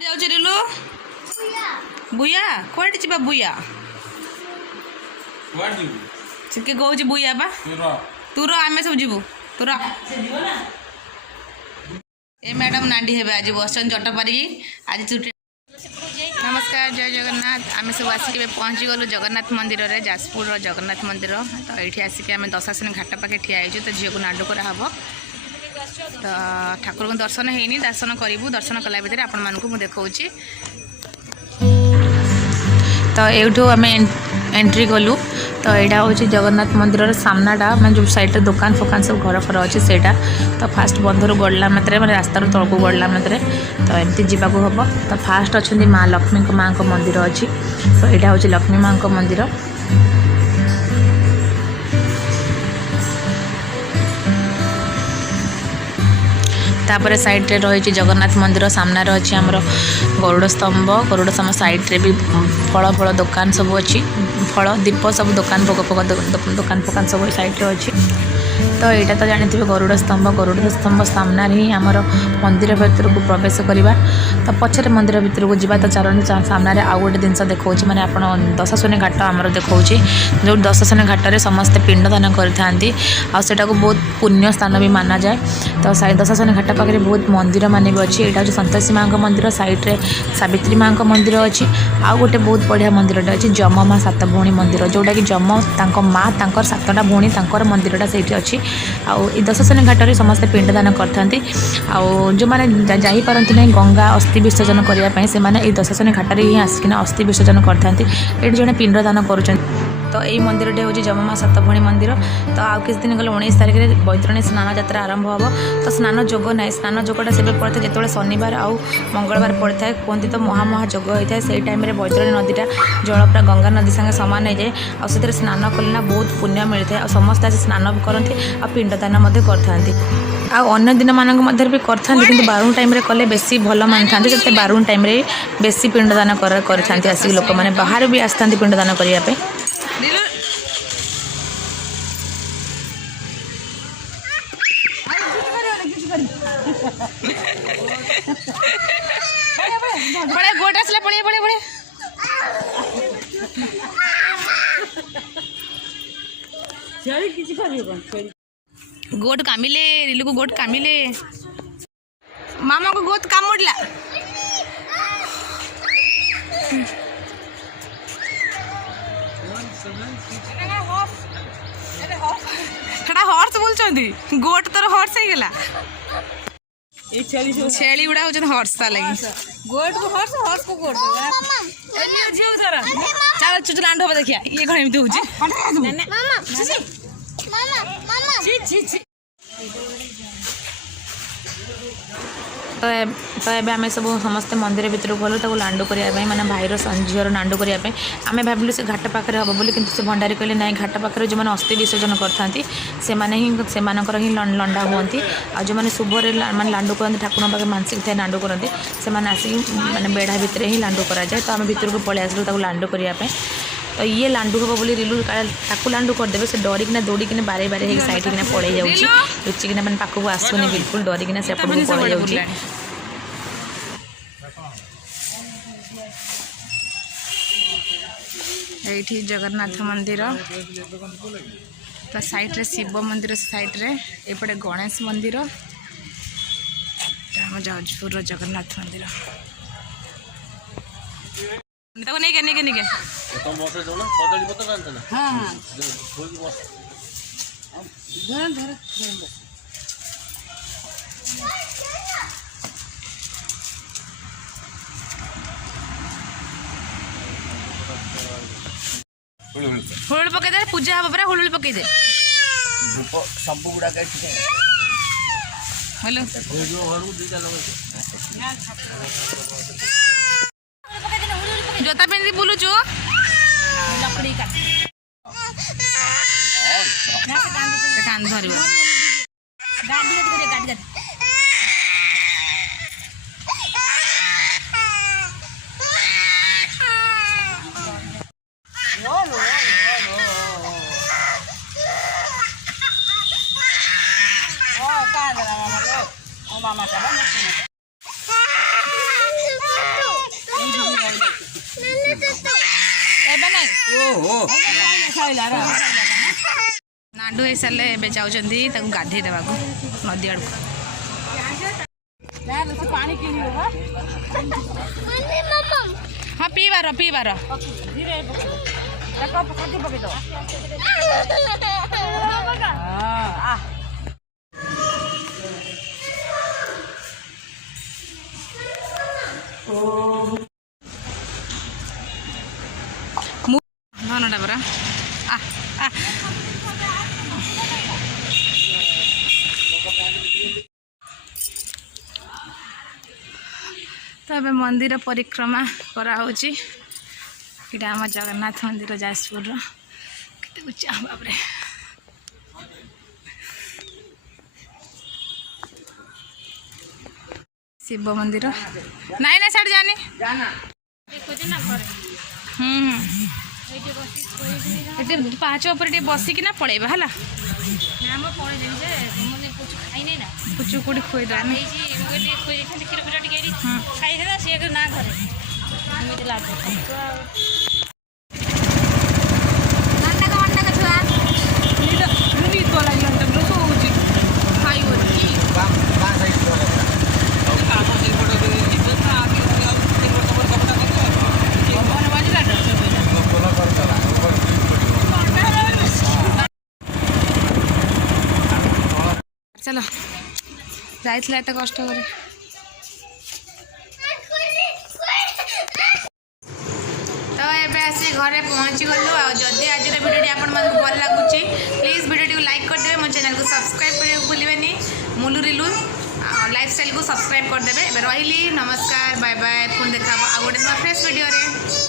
जाऊँ रिलु बुया कौट जी बुया के कौच बुया बा तू आम सब जीवु तू ए मैडम नांडी हे आज बस जट पारि आज छुट्टी। नमस्कार जय जगन्नाथ आम सब आसिक पहुँची गलु जगन्नाथ मंदिर में जाजपुर जगन्नाथ मंदिर तो ये आसिक आम दशासन घाट पाखे ठिया हो तो झील को नाडु कराहब तो ठाकुर को दर्शन होनी दर्शन करूँ दर्शन कला भितर आपण मानक मुझे देखा तो यूँ आम एंट्री कलु तो यहाँ हूँ जगन्नाथ मंदिर सामनाटा मैं जो साइड दुकान फोकान सब घर फर अच्छे से तो फास्ट बंधर गड़ला मात्रे मैं रास्ता तलक गड़ला मात्रे तो एमती जावाक हम तो फास्ट अच्छा माँ लक्ष्मी माँ को मंदिर अच्छी तो यहाँ हूँ लक्ष्मी माँ को मंदिर तापर साइड रे रही जगन्नाथ मंदिर सामने अच्छी आमर गरुड़ स्तंभ साइड रे भी फल फल दुकान सब अच्छी फल दीप सब दुकान भोग भोग दुकान फोकान सब साइड रे अच्छी तो यहाँ तो जानी गरुड़ स्तंभ सामने ही आमर मंदिर भीतर को प्रवेश करवा तो पछरे मंदिर भीतर को जावा तो चारण सामने आउ गोटे जिन देखा मैंने आप दशाशनी घाट आमर देखा जो दशाशनी घाट में समस्ते पिंडदान करते आटा को बहुत पुण्य स्थान भी माना जाए तो दशाशनी घाट पाखे बहुत मंदिर मान भी अच्छी यहाँ हूँ संतोषी माँ मंदिर साइड रे सावित्री माँ मंदिर अच्छी आउ गोटे बहुत बढ़िया मंदिर अच्छी जम माँ सात भौणी मंदिर जोटा कि जम माँ तर सातटा भौणी मंदिरटा से अच्छी आउ दशाशनी घाट में समस्ते पिंडदान करते जो मैंने जापारती ना गंगा अस्थि विसर्जन करने से दशाशनी घाट में ही आसिकिना अस्थि विसर्जन करते ये जड़े पिंडदान कर तो यही मंदिर हूँ जममा सातभणी मंदिर तो आउ किस दिन गले 19 तारिख में बैतरणी स्नान यात्रा आरंभ हम तो स्नान जोग ना स्नान जोगटा से पड़ता है जो शनिवार आउ मंगलवार पड़ता है कहते तो महामहा जोग होता है से टाइम बैतरणी नदीटा जल पूरा गंगा नदी संगे सामान हो जाए और स्नान कले ना बहुत पुण्य मिलता है और समस्त आस स्नान भी करते और पिंडदान करते अन्य दिन मानक भी करते कि बारुण टाइम कले बेसी भल मानी था जैसे बारुण टाइम बेसी पिंडदान करते आसिक लोक मैंने बाहर भी आसता पिंडदान करने बड़े गोट आसला पड़े बड़े बड़े गोट कामिले रिलू को गोट कामिले मामा को गोट कामुड़ला हॉर्स बोलछंती गोट तोर हॉर्स हो गला छेली गुड़ा हो हॉर्स लगी गोट को हॉर्स हॉर्स को गोट चल चुच लांड हो देखिया ये घण एमती होची तो ये आम सब समस्ते मंदिर भर गलु ताको लांडू करने मैंने भाईर झीर लांडू करने आम भाविलु से घाट पाखे हम बोली कि से भंडारी कहले ना घाट पाखे जो मैंने अस्थि विसर्जन करते से ही लंडा हुंती आ जो मैंने शुभरे मैंने लांडू करते ठाकुर पाखे मानसिक थे लांडू करते से आसिक मैंने बेढ़ा भितर ही लांडू कराए तो आम भर को पलि आसलु लांडू करने तो ये लांडू हम बोली रिलू ताकू लांडू करदे से डरिकिना दौड़िकिना बारे बारे साइड किना पड़े जाऊँगी लुचिकिना मैंने पाखक आसुनी बिल्कुल डरिकिना से पड़े जाऊँगी ये जगन्नाथ मंदिर तो साइड रे शिव मंदिर साइड रे एपटे गणेश मंदिर आम जाजपुर जगन्नाथ मंदिर नहीं के नहीं के तो मोसे जो ना कदली पत्ता जानते ना हां हां धर धर हुल पके दे पूजा हम परा हुल पके दे धूप सब गुडा के हेलो हरु दीटा लगे जोता पेंदी बोलू जो लकड़ी काट कान धरिबो गाडी गाडी मामा नाडू हो सारे ए जाऊँगी गाधे देवा नदी आड़ हाँ पीबार पीबार धनटा परा तो ए मंदिर परिक्रमा कराऊँगी यहाँ आम जगन्नाथ मंदिर जाजपुर उच्चा भाव शिव मंदिर नाई ना साइड जानी पाँच उपर बसिकिना पड़ेबा है कुचुकुड़ी खुई दे चलो जाइए एत कष्ट कर तो ये आसी घरे पहुँची गलु आदि आज भिडियो आपण भल लगुच प्लीज भिडियो लाइक करदे मो चैनल को सब्सक्राइब करने भूलें मुलु रिलु लाइफस्टाइल को सब्सक्राइब करदे रही नमस्कार बाय बाय पुणी देखा आ गोटे फ्रेश वीडियो रे।